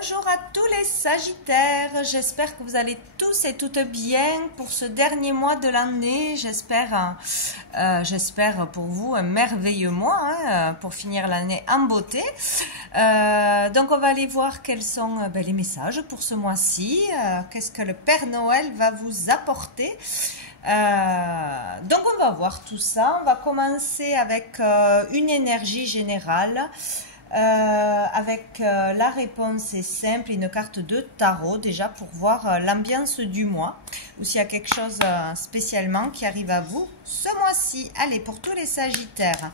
Bonjour à tous les Sagittaires, j'espère que vous allez tous et toutes bien pour ce dernier mois de l'année. J'espère pour vous un merveilleux mois pour finir l'année en beauté. Donc on va aller voir quels sont les messages pour ce mois-ci. Qu'est-ce que le Père Noël va vous apporter. Donc on va voir tout ça. On va commencer avec une énergie générale. La réponse est simple, une carte de tarot déjà pour voir l'ambiance du mois ou s'il y a quelque chose spécialement qui arrive à vous ce mois-ci. Allez, pour tous les Sagittaires,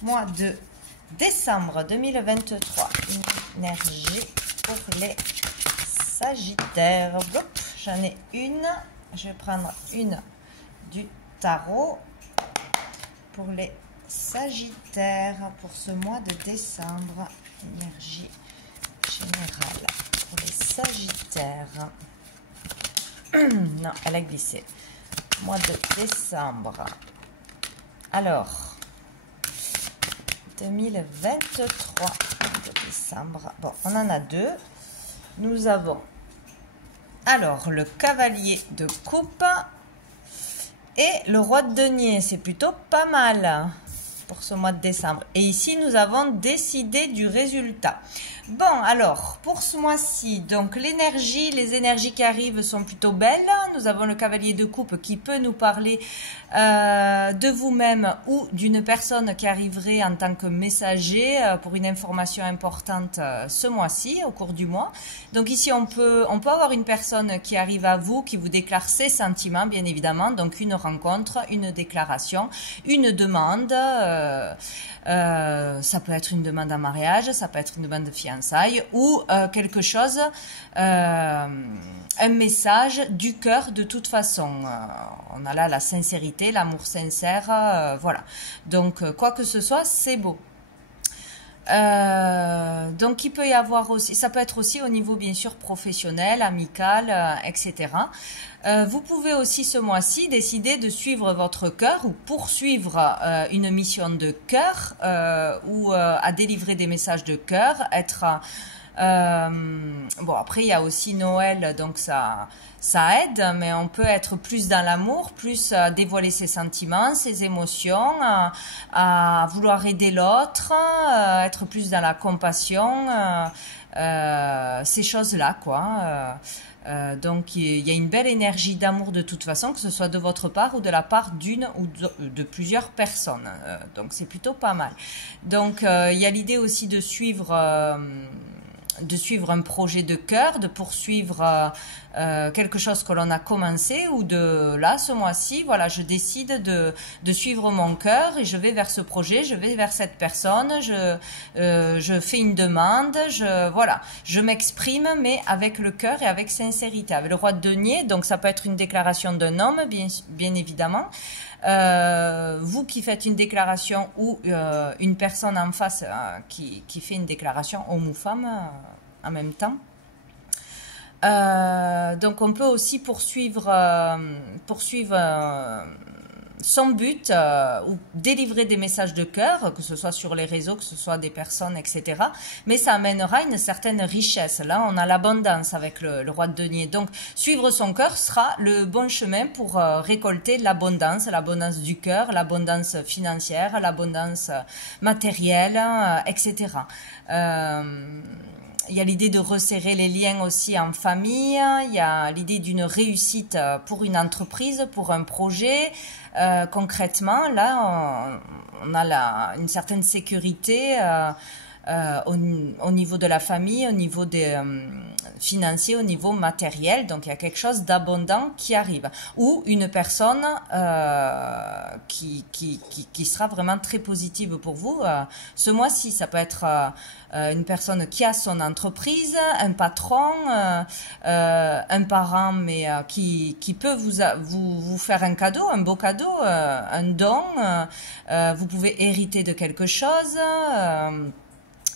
mois de décembre 2023, une énergie pour les Sagittaires. J'en ai une, je vais prendre une du tarot pour les Sagittaire pour ce mois de décembre, énergie générale pour les Sagittaires. Non, elle a glissé. Mois de décembre. Alors, 2023 de décembre. Bon, on en a deux. Nous avons alors le cavalier de coupe et le roi de denier. C'est plutôt pas mal pour ce mois de décembre. Et ici, nous avons décidé du résultat. Bon, alors, pour ce mois-ci, donc les énergies qui arrivent sont plutôt belles. Nous avons le cavalier de coupe qui peut nous parler de vous-même ou d'une personne qui arriverait en tant que messager pour une information importante ce mois-ci, au cours du mois. Donc ici, on peut avoir une personne qui arrive à vous, qui vous déclare ses sentiments, bien évidemment. Donc une rencontre, une déclaration, une demande. Ça peut être une demande en mariage, ça peut être une demande de fiançailles ou quelque chose, un message du cœur de toute façon. On a là la sincérité, l'amour sincère, voilà. Donc quoi que ce soit, c'est beau. Donc il peut y avoir aussi, ça peut être aussi au niveau bien sûr professionnel, amical, etc. Vous pouvez aussi ce mois-ci décider de suivre votre cœur ou poursuivre une mission de cœur ou à délivrer des messages de cœur, être bon, après il y a aussi Noël, donc ça aide, mais on peut être plus dans l'amour, plus dévoiler ses sentiments, ses émotions, à vouloir aider l'autre, être plus dans la compassion, ces choses-là, quoi. Donc il y a une belle énergie d'amour de toute façon, que ce soit de votre part ou de la part d'une ou de plusieurs personnes. Donc c'est plutôt pas mal. Donc il y a l'idée aussi de suivre un projet de cœur, de poursuivre quelque chose que l'on a commencé ou de là, ce mois-ci, voilà, je décide de suivre mon cœur et je vais vers ce projet, je vais vers cette personne, je fais une demande, voilà, je m'exprime mais avec le cœur et avec sincérité. Avec le roi de denier, donc ça peut être une déclaration d'un homme, bien évidemment. Vous qui faites une déclaration ou une personne en face qui fait une déclaration, homme ou femme, en même temps. Donc on peut aussi poursuivre son but ou délivrer des messages de cœur, que ce soit sur les réseaux, que ce soit des personnes, etc. Mais ça amènera une certaine richesse. Là, on a l'abondance avec le roi de denier. Donc, suivre son cœur sera le bon chemin pour récolter l'abondance du cœur, l'abondance financière, l'abondance matérielle, etc. Il y a l'idée de resserrer les liens aussi en famille, il y a l'idée d'une réussite pour une entreprise, pour un projet. Concrètement, là, on a une certaine sécurité au niveau de la famille, au niveau des financiers, au niveau matériel. Donc, il y a quelque chose d'abondant qui arrive. Ou une personne qui sera vraiment très positive pour vous. Ce mois-ci, ça peut être une personne qui a son entreprise, un patron, un parent, mais qui peut vous faire un cadeau, un beau cadeau, un don. Vous pouvez hériter de quelque chose.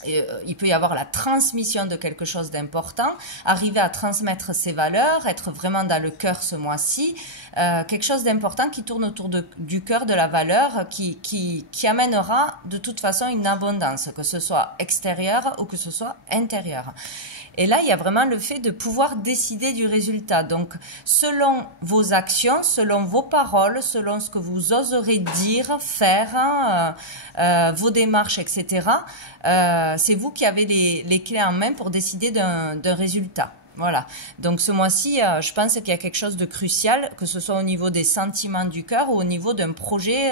Il peut y avoir la transmission de quelque chose d'important, arriver à transmettre ses valeurs, être vraiment dans le cœur ce mois-ci, quelque chose d'important qui tourne autour du cœur, de la valeur, qui amènera de toute façon une abondance, que ce soit extérieure ou que ce soit intérieure. Et là, il y a vraiment le fait de pouvoir décider du résultat. Donc, selon vos actions, selon vos paroles, selon ce que vous oserez dire, faire, vos démarches, etc., c'est vous qui avez les clés en main pour décider d'un résultat. Voilà, donc ce mois-ci, je pense qu'il y a quelque chose de crucial, que ce soit au niveau des sentiments du cœur ou au niveau d'un projet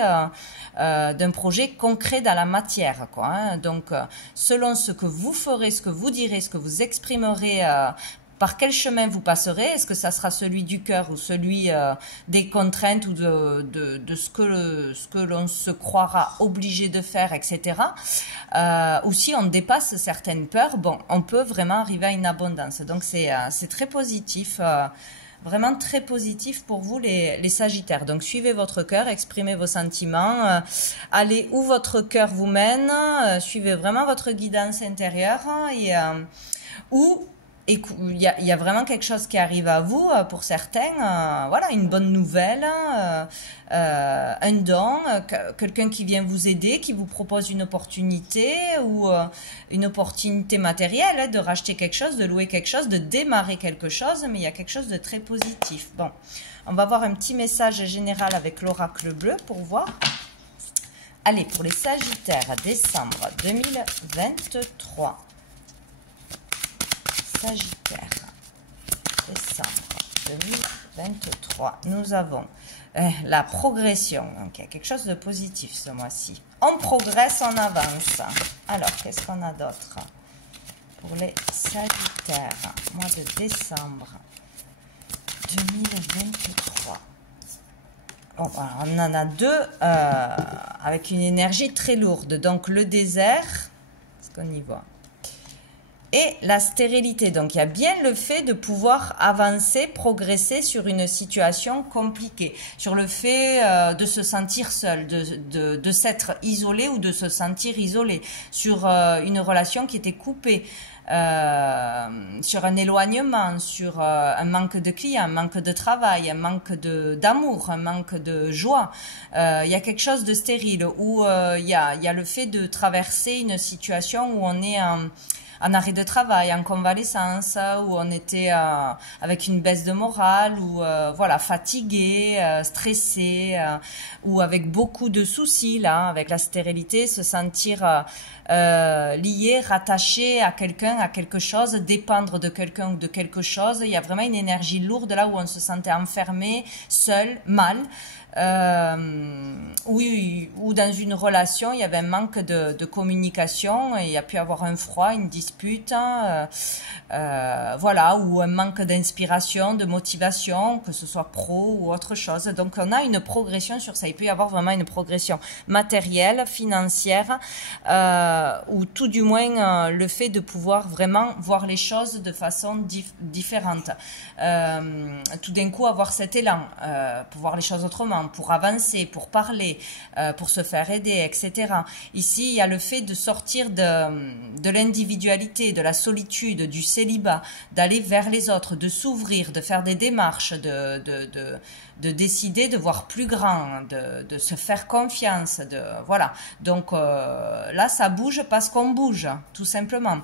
concret dans la matière, quoi, hein. Donc, selon ce que vous ferez, ce que vous direz, ce que vous exprimerez, par quel chemin vous passerez, est-ce que ça sera celui du cœur ou celui des contraintes ou de ce que l'on se croira obligé de faire, etc. Ou si on dépasse certaines peurs, bon, on peut vraiment arriver à une abondance. Donc c'est très positif, vraiment très positif pour vous les Sagittaires. Donc suivez votre cœur, exprimez vos sentiments, allez où votre cœur vous mène, suivez vraiment votre guidance intérieure et ou il y a vraiment quelque chose qui arrive à vous, pour certains, voilà, une bonne nouvelle, un don, quelqu'un qui vient vous aider, qui vous propose une opportunité ou une opportunité matérielle, hein, de racheter quelque chose, de louer quelque chose, de démarrer quelque chose, mais il y a quelque chose de très positif. Bon, on va voir un petit message général avec l'oracle bleu pour voir. Allez, pour les Sagittaires, décembre 2023. Sagittaire, décembre 2023, nous avons la progression. Donc, il y a quelque chose de positif ce mois-ci. On progresse, on avance. Alors, qu'est-ce qu'on a d'autre pour les Sagittaires, mois de décembre 2023? Bon, alors, on en a deux avec une énergie très lourde. Donc, le désert, est-ce qu'on y voit? Et la stérilité. Donc, il y a bien le fait de pouvoir avancer, progresser sur une situation compliquée, sur le fait de se sentir seul, de s'être isolé ou de se sentir isolé, sur une relation qui était coupée, sur un éloignement, sur un manque de clients, un manque de travail, un manque d'amour, un manque de joie. Il y a quelque chose de stérile, où il y a le fait de traverser une situation où on est en arrêt de travail, en convalescence, où on était avec une baisse de morale, ou voilà, fatigué, stressé, ou avec beaucoup de soucis, là, avec la stérilité, se sentir lié, rattaché à quelqu'un, à quelque chose, dépendre de quelqu'un ou de quelque chose. Il y a vraiment une énergie lourde là où on se sentait enfermé, seul, mal. Oui, ou dans une relation, il y avait un manque de communication et il y a pu avoir un froid, une dispute, voilà, ou un manque d'inspiration, de motivation, que ce soit pro ou autre chose. Donc, on a une progression sur ça. Il peut y avoir vraiment une progression matérielle, financière, ou tout du moins le fait de pouvoir vraiment voir les choses de façon différente. Tout d'un coup, avoir cet élan, pour voir les choses autrement, pour avancer, pour parler, pour se faire aider, etc. Ici, il y a le fait de sortir de l'individualité, de la solitude, du célibat, d'aller vers les autres, de s'ouvrir, de faire des démarches, de décider de voir plus grand, de se faire confiance, voilà. Donc là, ça bouge parce qu'on bouge, tout simplement.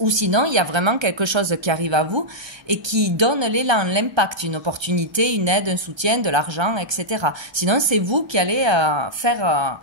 Ou sinon, il y a vraiment quelque chose qui arrive à vous et qui donne l'élan, l'impact, une opportunité, une aide, un soutien, de l'argent, etc. Sinon, c'est vous qui allez faire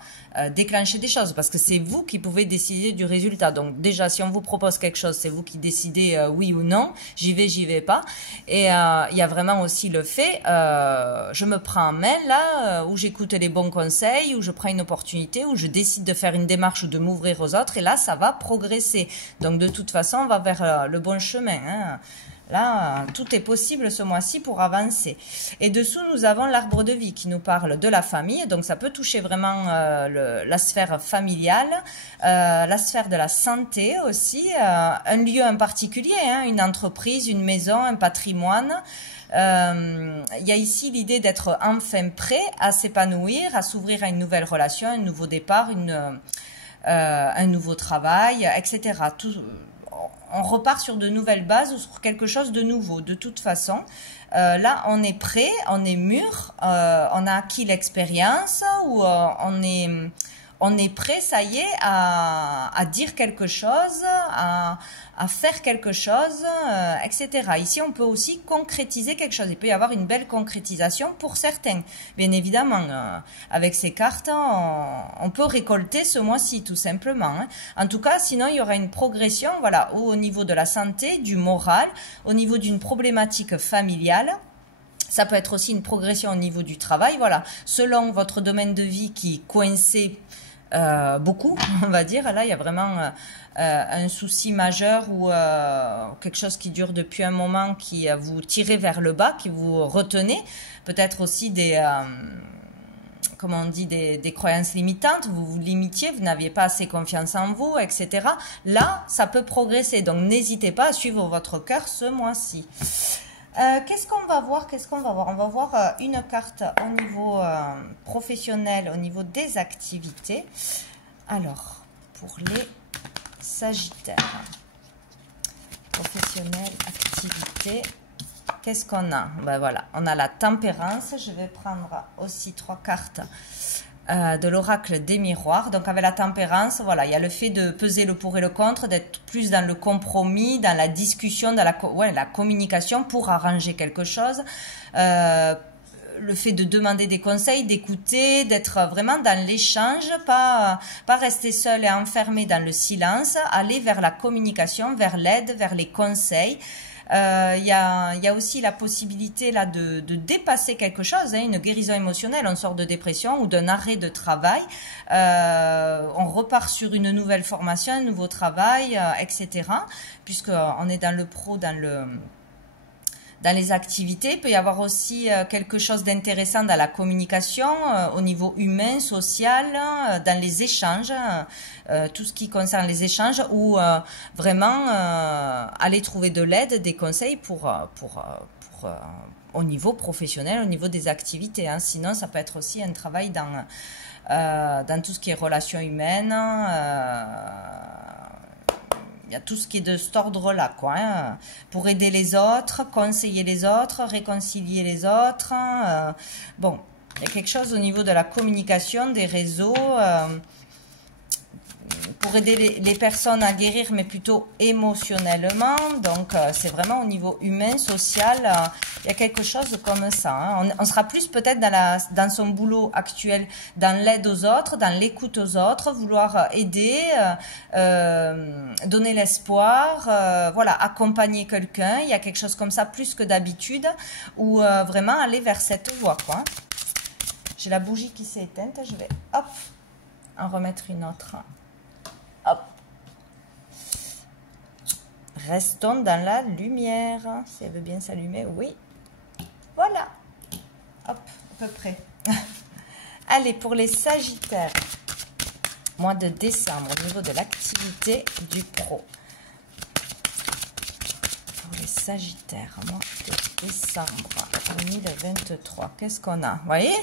déclencher des choses parce que c'est vous qui pouvez décider du résultat. Donc déjà, si on vous propose quelque chose, c'est vous qui décidez oui ou non, j'y vais pas. Et il y a vraiment aussi le fait, je me prends en main là, où j'écoute les bons conseils, où je prends une opportunité, où je décide de faire une démarche ou de m'ouvrir aux autres et là, ça va progresser. Donc de toute façon, on va vers le bon chemin, hein. Là, tout est possible ce mois-ci pour avancer. Et dessous, nous avons l'arbre de vie qui nous parle de la famille. Donc, ça peut toucher vraiment la sphère familiale, la sphère de la santé aussi, un lieu en particulier, hein, une entreprise, une maison, un patrimoine. Il y a ici l'idée d'être enfin prêt à s'épanouir, à s'ouvrir à une nouvelle relation, un nouveau départ, un nouveau travail, etc. On repart sur de nouvelles bases ou sur quelque chose de nouveau. De toute façon, là, on est prêt, on est mûr, on a acquis l'expérience ou on est prêt, ça y est, à dire quelque chose, à faire quelque chose, etc. Ici, on peut aussi concrétiser quelque chose. Il peut y avoir une belle concrétisation pour certains. Bien évidemment, avec ces cartes, on peut récolter ce mois-ci, tout simplement. Hein. En tout cas, sinon, il y aura une progression, voilà, au niveau de la santé, du moral, au niveau d'une problématique familiale. Ça peut être aussi une progression au niveau du travail, voilà. Selon votre domaine de vie qui est coincé beaucoup, on va dire. Là, il y a vraiment un souci majeur ou quelque chose qui dure depuis un moment qui vous tire vers le bas, qui vous retenez. Peut-être aussi comment on dit, des croyances limitantes, vous vous limitiez, vous n'aviez pas assez confiance en vous, etc. Là, ça peut progresser. Donc, n'hésitez pas à suivre votre cœur ce mois-ci. Qu'est-ce qu'on va voir? On va voir une carte au niveau professionnel, au niveau des activités. Alors, pour les Sagittaires, professionnel, activité, qu'est-ce qu'on a? Ben voilà, on a la tempérance. Je vais prendre aussi 3 cartes de l'oracle des miroirs. Donc avec la tempérance, voilà, il y a le fait de peser le pour et le contre, d'être plus dans le compromis, dans la discussion, dans la communication pour arranger quelque chose. Le fait de demander des conseils, d'écouter, d'être vraiment dans l'échange, pas rester seul et enfermé dans le silence, aller vers la communication, vers l'aide, vers les conseils. Il y a aussi la possibilité là de dépasser quelque chose, hein, une guérison émotionnelle, on sort de dépression ou d'un arrêt de travail, on repart sur une nouvelle formation, un nouveau travail, etc. Puisqu'on est dans le pro, dans les activités. Il peut y avoir aussi quelque chose d'intéressant dans la communication, au niveau humain, social, dans les échanges, tout ce qui concerne les échanges, ou vraiment aller trouver de l'aide, des conseils pour au niveau professionnel, au niveau des activités. Hein. Sinon, ça peut être aussi un travail dans tout ce qui est relations humaines. Il y a tout ce qui est de cet ordre-là, quoi, hein, pour aider les autres, conseiller les autres, réconcilier les autres. Bon, il y a quelque chose au niveau de la communication, des réseaux, pour aider les personnes à guérir, mais plutôt émotionnellement. Donc, c'est vraiment au niveau humain, social, il y a quelque chose comme ça. Hein. On sera plus peut-être dans son boulot actuel, dans l'aide aux autres, dans l'écoute aux autres, vouloir aider, donner l'espoir, voilà, accompagner quelqu'un. Il y a quelque chose comme ça plus que d'habitude, ou vraiment aller vers cette voie, quoi. J'ai la bougie qui s'est éteinte, je vais, hop, en remettre une autre. Hop. Restons dans la lumière. Si elle veut bien s'allumer, oui. Voilà. Hop, à peu près. Allez, pour les Sagittaires, mois de décembre, au niveau de l'activité du pro. Pour les Sagittaires, mois de décembre 2023. Qu'est-ce qu'on a? Vous voyez?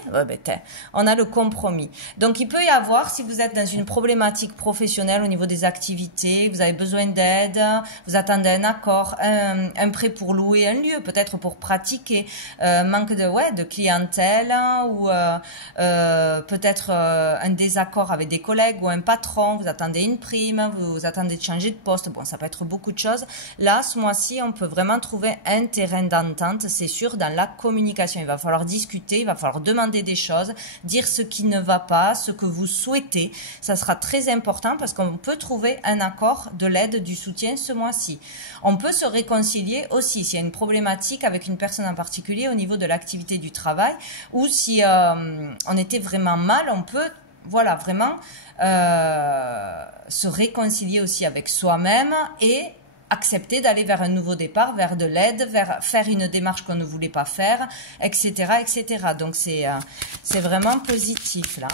On a le compromis. Donc, il peut y avoir, si vous êtes dans une problématique professionnelle au niveau des activités, vous avez besoin d'aide, vous attendez un accord, un prêt pour louer un lieu, peut-être pour pratiquer, manque de clientèle, ou peut-être un désaccord avec des collègues ou un patron, vous attendez une prime, vous attendez de changer de poste. Bon, ça peut être beaucoup de choses. Là, ce mois-ci, on peut vraiment trouver un terrain d'entente, c'est sûr, dans la communication. Il va falloir discuter, il va falloir demander des choses, dire ce qui ne va pas, ce que vous souhaitez. Ça sera très important parce qu'on peut trouver un accord, de l'aide, du soutien ce mois-ci. On peut se réconcilier aussi s'il y a une problématique avec une personne en particulier au niveau de l'activité du travail, ou si on était vraiment mal, on peut, voilà, vraiment se réconcilier aussi avec soi-même et accepter d'aller vers un nouveau départ, vers de l'aide, vers faire une démarche qu'on ne voulait pas faire, etc., etc. Donc, c'est vraiment positif, là.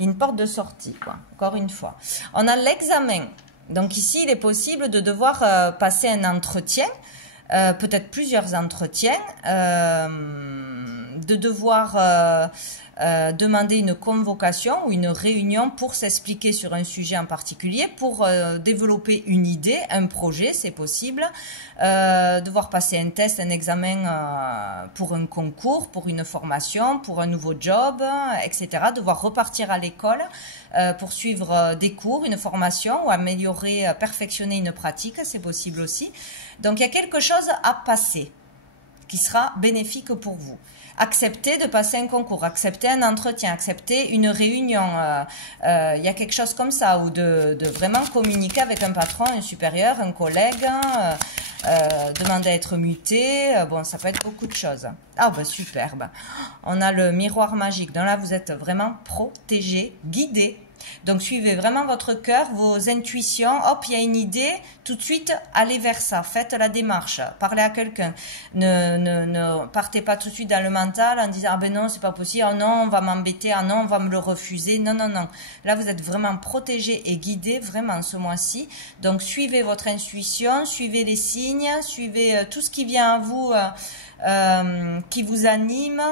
Une porte de sortie, quoi, encore une fois. On a l'examen. Donc, ici, il est possible de devoir passer un entretien, peut-être plusieurs entretiens, de devoir demander une convocation ou une réunion pour s'expliquer sur un sujet en particulier, pour développer une idée, un projet, c'est possible, devoir passer un test, un examen pour un concours, pour une formation, pour un nouveau job, etc. Devoir repartir à l'école pour suivre des cours, une formation ou améliorer, perfectionner une pratique, c'est possible aussi. Donc il y a quelque chose à passer qui sera bénéfique pour vous. Accepter de passer un concours, accepter un entretien, accepter une réunion, il y a quelque chose comme ça, ou de vraiment communiquer avec un patron, un supérieur, un collègue, demander à être muté, bon, ça peut être beaucoup de choses. Ah ben superbe, on a le miroir magique, donc là vous êtes vraiment protégé, guidé. Donc suivez vraiment votre cœur, vos intuitions, hop, il y a une idée, tout de suite, allez vers ça, faites la démarche, parlez à quelqu'un, ne partez pas tout de suite dans le mental en disant, ah ben non, c'est pas possible, ah non, on va m'embêter, ah non, on va me le refuser, non, non, non. Là, vous êtes vraiment protégé et guidé, vraiment, ce mois-ci. Donc suivez votre intuition, suivez les signes, suivez tout ce qui vient à vous, qui vous anime,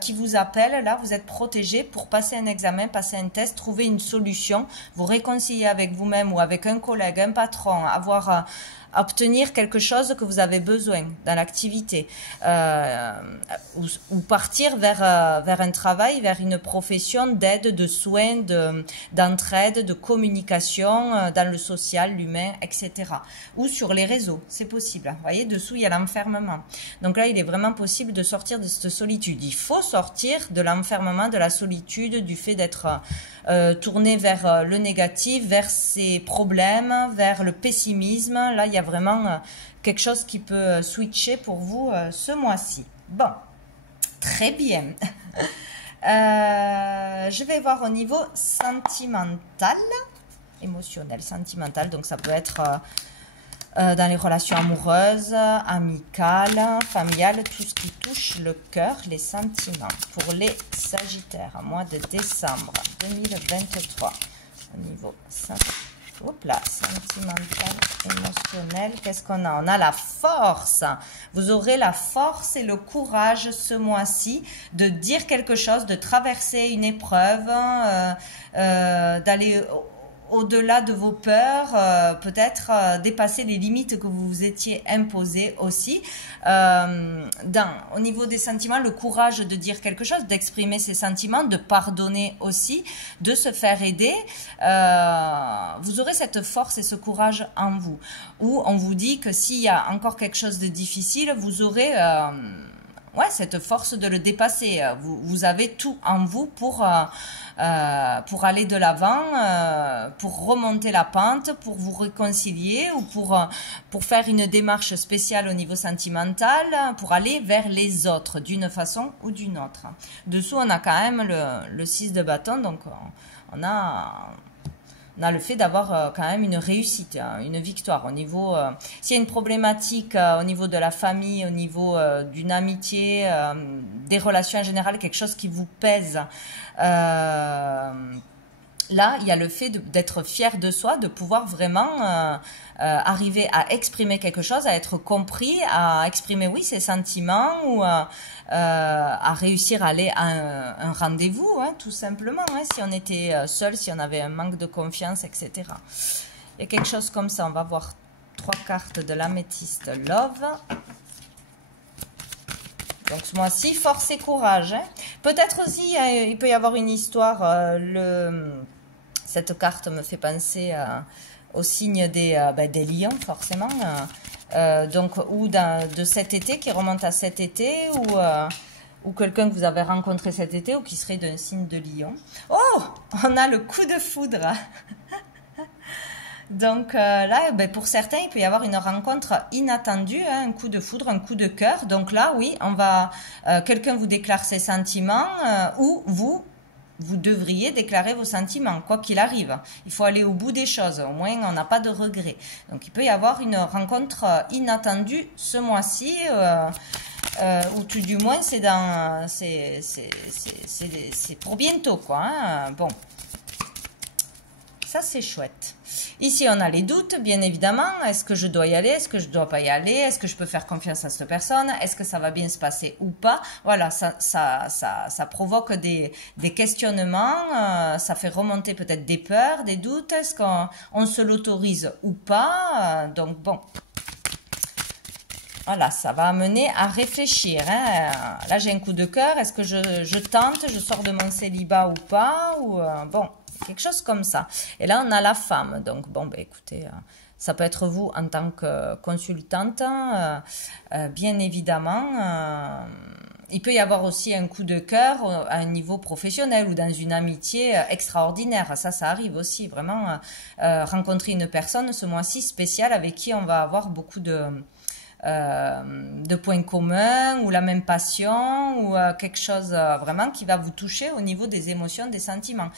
qui vous appelle. Là, vous êtes protégé pour passer un examen, passer un test, trouver une solution, vous réconcilier avec vous-même ou avec un collègue, un patron, avoir obtenir quelque chose que vous avez besoin dans l'activité, ou partir vers un travail, vers une profession d'aide, de soins, d'entraide, de communication dans le social, l'humain, etc. Ou sur les réseaux, c'est possible. Vous voyez, dessous, il y a l'enfermement. Donc là, il est vraiment possible de sortir de cette solitude. Il faut sortir de l'enfermement, de la solitude, du fait d'être tourné vers le négatif, vers ses problèmes, vers le pessimisme. Là, il y a vraiment quelque chose qui peut switcher pour vous ce mois-ci. Bon, très bien. Je vais voir au niveau sentimental, émotionnel, sentimental. Donc, ça peut être dans les relations amoureuses, amicales, familiales, tout ce qui touche le cœur, les sentiments. Pour les Sagittaires, mois de décembre 2023, au niveau sentimental, émotionnel, qu'est-ce qu'on a? On a la force. Vous aurez la force et le courage ce mois-ci de dire quelque chose, de traverser une épreuve, d'aller au-delà de vos peurs, peut-être dépasser les limites que vous vous étiez imposées aussi. Au niveau des sentiments, le courage de dire quelque chose, d'exprimer ses sentiments, de pardonner aussi, de se faire aider. Vous aurez cette force et ce courage en vous. Où on vous dit que s'il y a encore quelque chose de difficile, vous aurez cette force de le dépasser. Vous avez tout en vous pour aller de l'avant, pour remonter la pente, pour vous réconcilier ou pour faire une démarche spéciale au niveau sentimental, pour aller vers les autres d'une façon ou d'une autre. Dessous, on a quand même le 6 de bâton, donc on a le fait d'avoir quand même une réussite, une victoire. Au niveau, s'il y a une problématique au niveau de la famille, au niveau d'une amitié, des relations en général, quelque chose qui vous pèse, là, il y a le fait d'être fier de soi, de pouvoir vraiment arriver à exprimer quelque chose, à être compris, à exprimer, oui, ses sentiments ou à réussir à aller à un rendez-vous, tout simplement, si on était seul, si on avait un manque de confiance, etc. Il y a quelque chose comme ça. On va voir 3 cartes de l'améthyste Love. Donc ce mois-ci, force et courage. Peut-être aussi, il peut y avoir une histoire, cette carte me fait penser au signe des lions, forcément. Donc, ou de cet été, qui remonte à cet été, ou quelqu'un que vous avez rencontré cet été, ou qui serait d'un signe de lion. Oh, on a le coup de foudre. Donc là, pour certains, il peut y avoir une rencontre inattendue, un coup de foudre, un coup de cœur. Donc là, oui, quelqu'un vous déclare ses sentiments, ou vous devriez déclarer vos sentiments, quoi qu'il arrive. Il faut aller au bout des choses, au moins on n'a pas de regrets. Donc il peut y avoir une rencontre inattendue ce mois-ci, ou tout du moins c'est pour bientôt, quoi. Bon. Ça, c'est chouette. Ici, on a les doutes, bien évidemment. Est-ce que je dois y aller? Est-ce que je ne dois pas y aller? Est-ce que je peux faire confiance à cette personne? Est-ce que ça va bien se passer ou pas? Voilà, ça provoque des questionnements. Ça fait remonter peut-être des peurs, des doutes. Est-ce qu'on se l'autorise ou pas? Donc, bon. Voilà, ça va amener à réfléchir. Hein. Là, j'ai un coup de cœur. Est-ce que je tente? Je sors de mon célibat ou pas? Ou bon, quelque chose comme ça. Et là, on a la femme. Donc, bon, ben, écoutez, ça peut être vous en tant que consultante, bien évidemment. Il peut y avoir aussi un coup de cœur à un niveau professionnel ou dans une amitié extraordinaire. Ça arrive aussi. Vraiment, rencontrer une personne ce mois-ci spéciale avec qui on va avoir beaucoup de points communs ou la même passion ou quelque chose vraiment qui va vous toucher au niveau des émotions, des sentiments.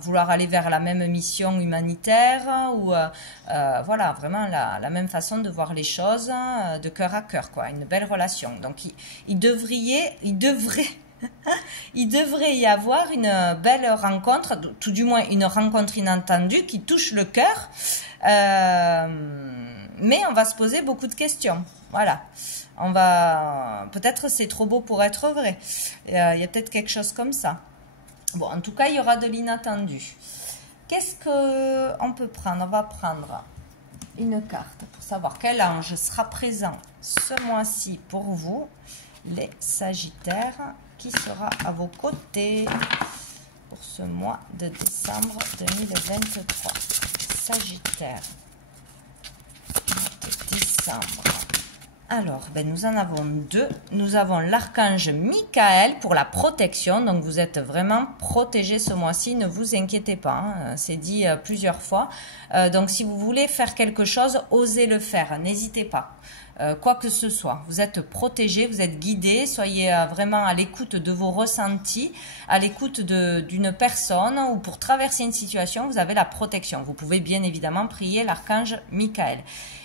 Vouloir aller vers la même mission humanitaire ou voilà, vraiment la même façon de voir les choses de cœur à cœur, quoi, une belle relation. Donc il devrait y avoir une belle rencontre, tout du moins une rencontre inattendue qui touche le cœur. Mais on va se poser beaucoup de questions. Voilà. Peut-être c'est trop beau pour être vrai. Il y a peut-être quelque chose comme ça. Bon, en tout cas, il y aura de l'inattendu. Qu'est-ce qu'on peut prendre? On va prendre une carte pour savoir quel ange sera présent ce mois-ci pour vous, les Sagittaires, qui sera à vos côtés pour ce mois de décembre 2023. Sagittaire. Décembre. Alors, ben nous en avons deux. Nous avons l'archange Michael pour la protection. Donc, vous êtes vraiment protégé ce mois-ci. Ne vous inquiétez pas. Hein. C'est dit plusieurs fois. Donc, si vous voulez faire quelque chose, osez le faire. N'hésitez pas. Quoi que ce soit. Vous êtes protégé, vous êtes guidé. Soyez vraiment à l'écoute de vos ressentis, à l'écoute d'une personne ou pour traverser une situation, vous avez la protection. Vous pouvez bien évidemment prier l'archange Michael.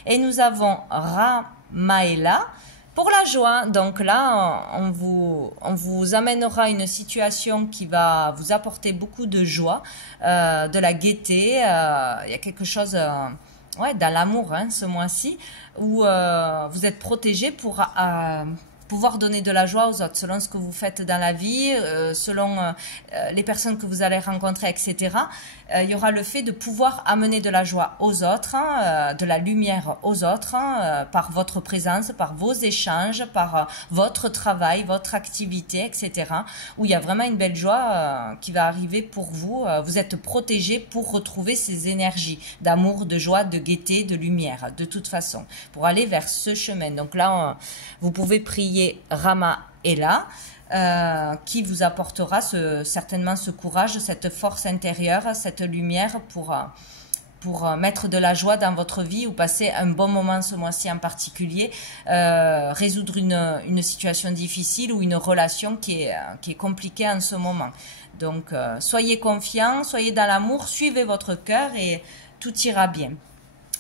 Et nous avons Ramaela pour la joie. Donc là, on vous amènera une situation qui va vous apporter beaucoup de joie, de la gaieté. Il y a quelque chose ouais, dans l'amour hein, ce mois-ci où vous êtes protégé pour pouvoir donner de la joie aux autres, selon ce que vous faites dans la vie, selon les personnes que vous allez rencontrer, etc. Il y aura le fait de pouvoir amener de la joie aux autres, de la lumière aux autres, par votre présence, par vos échanges, par votre travail, votre activité, etc. Où il y a vraiment une belle joie qui va arriver pour vous. Vous êtes protégé pour retrouver ces énergies d'amour, de joie, de gaieté, de lumière, de toute façon, pour aller vers ce chemin. Donc là, vous pouvez prier Ramaela, qui vous apportera certainement ce courage, cette force intérieure, cette lumière pour mettre de la joie dans votre vie ou passer un bon moment ce mois-ci en particulier, résoudre une situation difficile ou une relation qui est compliquée en ce moment. Donc, soyez confiants, soyez dans l'amour, suivez votre cœur et tout ira bien.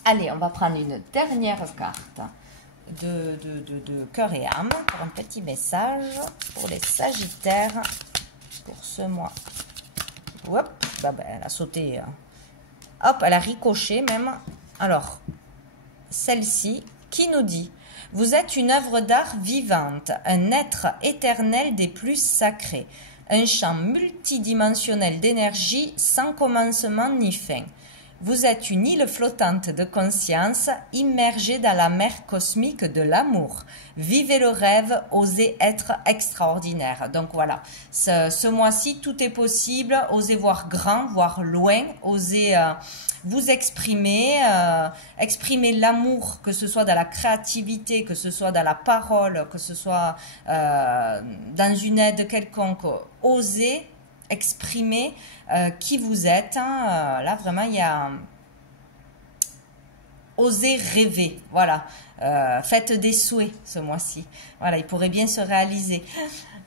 Allez, on va prendre une dernière carte de cœur et âme pour un petit message pour les Sagittaires pour ce mois. Hop, bah, elle a sauté. Hop, elle a ricoché même. Alors, celle-ci qui nous dit: vous êtes une œuvre d'art vivante, un être éternel des plus sacrés, un champ multidimensionnel d'énergie sans commencement ni fin. Vous êtes une île flottante de conscience, immergée dans la mer cosmique de l'amour. Vivez le rêve, osez être extraordinaire. Donc voilà, ce mois-ci, tout est possible. Osez voir grand, voir loin, osez vous exprimer, exprimer l'amour, que ce soit dans la créativité, que ce soit dans la parole, que ce soit dans une aide quelconque. Osez exprimer qui vous êtes. Hein. Là, vraiment, il y a... Osez rêver. Voilà. Faites des souhaits ce mois-ci. Voilà, il pourrait bien se réaliser.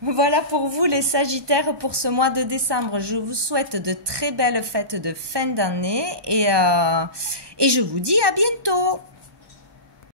Voilà pour vous, les Sagittaires, pour ce mois de décembre. Je vous souhaite de très belles fêtes de fin d'année et je vous dis à bientôt.